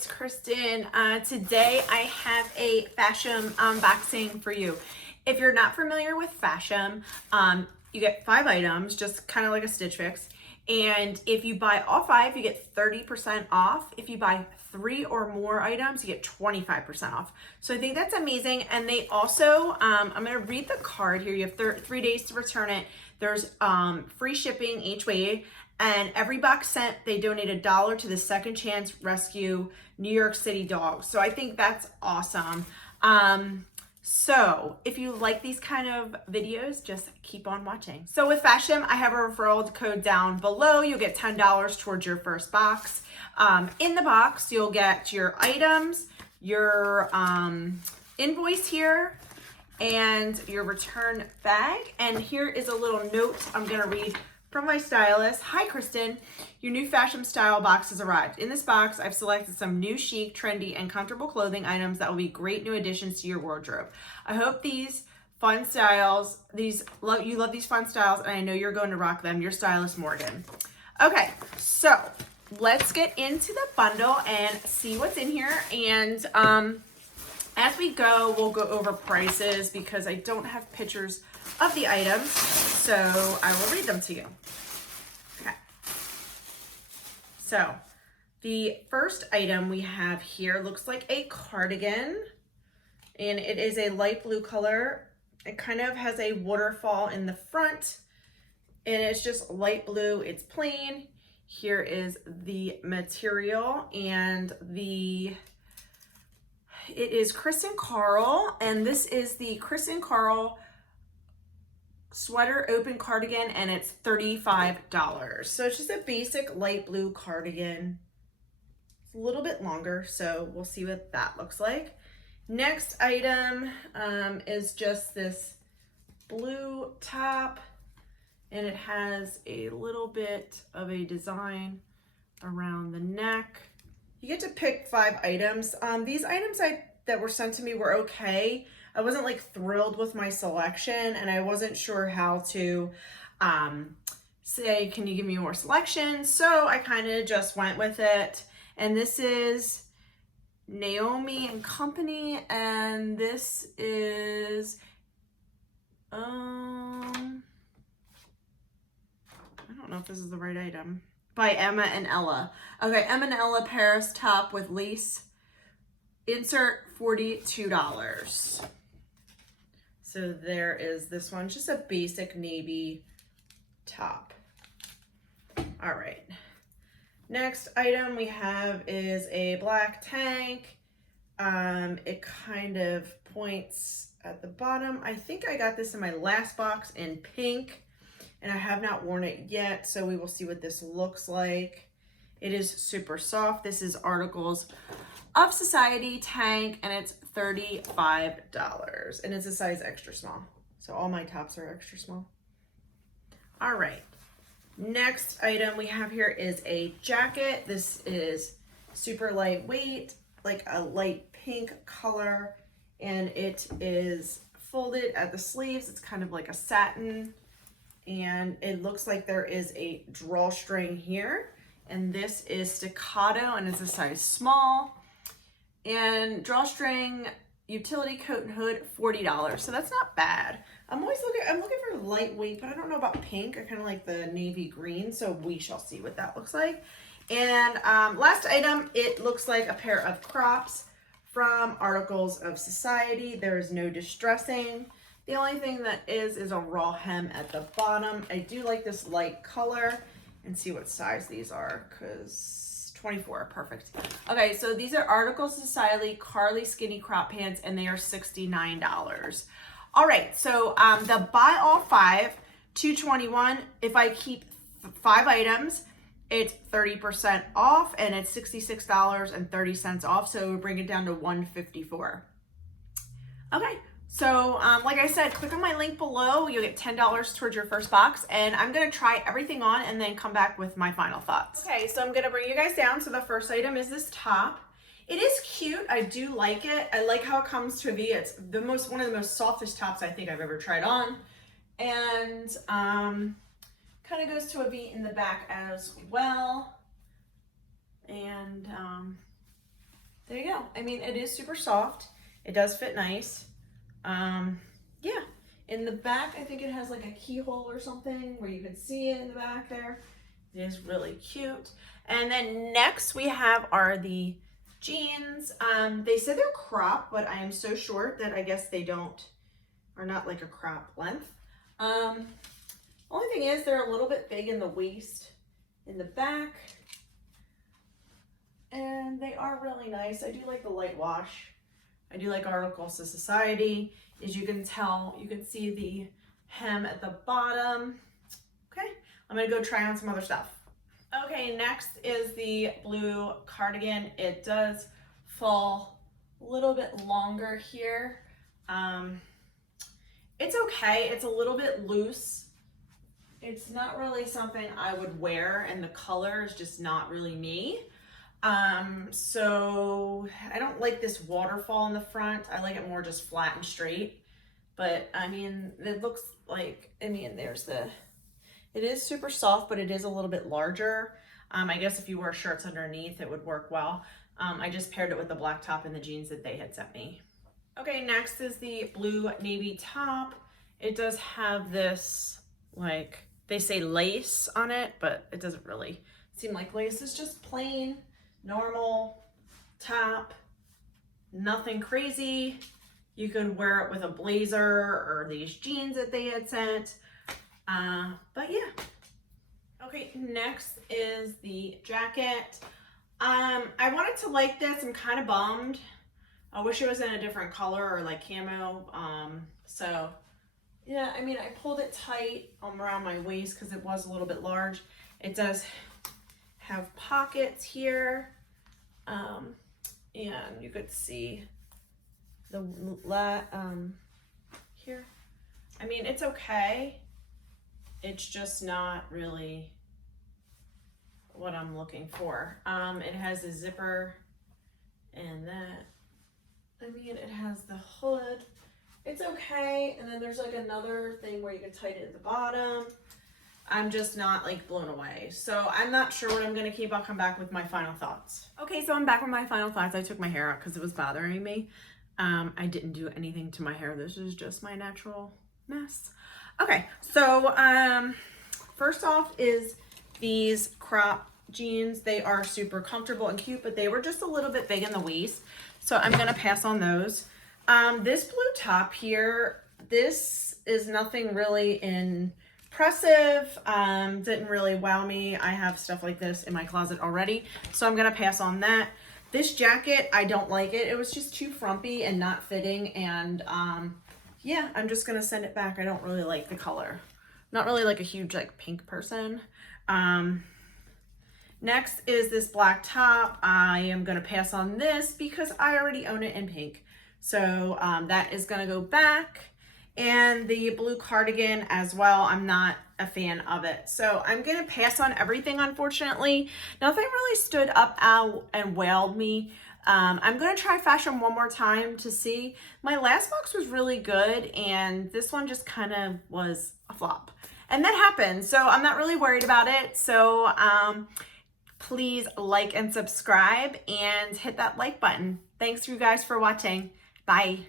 it's Kristen. Today I have a Fashom unboxing for you. If you're not familiar with Fashom, you get 5 items, just kind of like a Stitchfix. And if you buy all 5, you get 30% off. If you buy 3 or more items, you get 25% off. So I think that's amazing. And they also, I'm gonna read the card here. You have 3 days to return it. There's free shipping each way. And every box sent, they donate $1 to the Second Chance Rescue New York City Dogs. So I think that's awesome. So if you like these kind of videos, just keep on watching. So with Fashom, I have a referral code down below. You'll get $10 towards your first box. In the box, you'll get your items, your invoice here, and your return bag. And here is a little note I'm gonna read from my stylist. Hi, Kristen. Your new Fashom style box has arrived. In this box, I've selected some new chic, trendy, and comfortable clothing items that will be great new additions to your wardrobe. I hope these fun styles, you love these fun styles, and I know you're going to rock them. Your stylist, Morgan. Okay, so let's get into the bundle and see what's in here. And as we go, we'll go over prices because I don't have pictures of the items, so I will read them to you. Okay. So the first item we have here looks like a cardigan, and it is a light blue color. It kind of has a waterfall in the front, and it's just light blue. It's plain. Here is the material, and it is Chris and Carl, and this is the Chris and Carl sweater open cardigan, and it's $35. So it's just a basic light blue cardigan. It's a little bit longer, so we'll see what that looks like. Next item is just this blue top, and it has a little bit of a design around the neck. You get to pick 5 items. These items that were sent to me were okay. I wasn't like thrilled with my selection, and I wasn't sure how to say, can you give me more selection? So I kind of just went with it. And this is Naomi and Company, and this is, I don't know if this is the right item, by Emma and Ella. Okay, Emma and Ella Paris top with lace. Insert $42. So there is this one, just a basic navy top. All right. Next item we have is a black tank. It kind of points at the bottom. I think I got this in my last box in pink, and I have not worn it yet, so we will see what this looks like. It is super soft. This is Articles of Society tank, and it's $35, and it's a size extra small. So all my tops are extra small. All right. Next item we have here is a jacket. This is super lightweight, like a light pink color, and it is folded at the sleeves. It's kind of like a satin, and it looks like there is a drawstring here, and this is staccato, and it's a size small. And drawstring, utility coat and hood, $40. So that's not bad. I'm looking for lightweight, but I don't know about pink. I kind of like the navy green, so we shall see what that looks like. And last item, it looks like a pair of crops from Articles of Society. There is no distressing. The only thing that is a raw hem at the bottom. I do like this light color, and see what size these are, because 24, perfect. Okay, so these are Articles of Society Carly skinny crop pants, and they are $69. All right, so the buy all 5, $221. If I keep 5 items, it's 30% off, and it's $66.30 off, so it would bring it down to $154. Okay. So like I said, click on my link below. You'll get $10 towards your first box, and I'm going to try everything on and then come back with my final thoughts. Okay, so I'm going to bring you guys down. So the first item is this top. It is cute. I do like it. I like how it comes to a V. It's one of the most softest tops I think I've ever tried on. And kind of goes to a V in the back as well. And there you go. I mean, it is super soft. It does fit nice. Yeah. In the back, I think it has like a keyhole or something where you can see it in the back there. It is really cute. And then next we have are the jeans. They said they're crop, but I am so short that I guess they are not like a crop length. Only thing is they're a little bit big in the waist, in the back. And they are really nice. I do like the light wash. I do like Articles of Society. As you can tell, you can see the hem at the bottom. Okay, I'm gonna go try on some other stuff. Okay, next is the blue cardigan. It does fall a little bit longer here. It's okay, it's a little bit loose. It's not really something I would wear, and the color is just not really me. So I don't like this waterfall in the front. I like it more just flat and straight. But I mean, it looks like, I mean, it is super soft, but it is a little bit larger. I guess if you wear shirts underneath, it would work well. I just paired it with the black top and the jeans that they had sent me. Okay, next is the blue navy top. It does have this, like, they say lace on it, but it doesn't really seem like lace. It's just plain, normal top, nothing crazy. You could wear it with a blazer or these jeans that they had sent. But yeah. Okay, next is the jacket. I wanted to like this. I'm kind of bummed. I wish it was in a different color or like camo. So yeah, I mean, I pulled it tight around my waist because it was a little bit large. It does have pockets here. And you could see the here. I mean, it's okay. It's just not really what I'm looking for. It has a zipper and that. I mean, it has the hood. It's okay. And then there's like another thing where you can tighten it at the bottom. I'm just not like blown away. So I'm not sure what I'm gonna keep. I'll come back with my final thoughts. Okay, so I'm back with my final thoughts. I took my hair out because it was bothering me. I didn't do anything to my hair. This is just my natural mess. Okay, so first off is these crop jeans. They are super comfortable and cute, but they were just a little bit big in the waist. So I'm gonna pass on those. This blue top here, this is nothing really impressive. Didn't really wow me. I have stuff like this in my closet already, so I'm gonna pass on that. This jacket, I don't like it. It was just too frumpy and not fitting, and yeah, I'm just gonna send it back. I don't really like the color. Not really like a huge like pink person. Next is this black top. I am gonna pass on this because I already own it in pink. So that is gonna go back. And the blue cardigan as well, I'm not a fan of it. So I'm gonna pass on everything, unfortunately. Nothing really stood up out and wowed me. I'm gonna try Fashom one more time to see. My last box was really good and this one just kind of was a flop. And that happened, so I'm not really worried about it. So please like and subscribe and hit that like button. Thanks you guys for watching. Bye.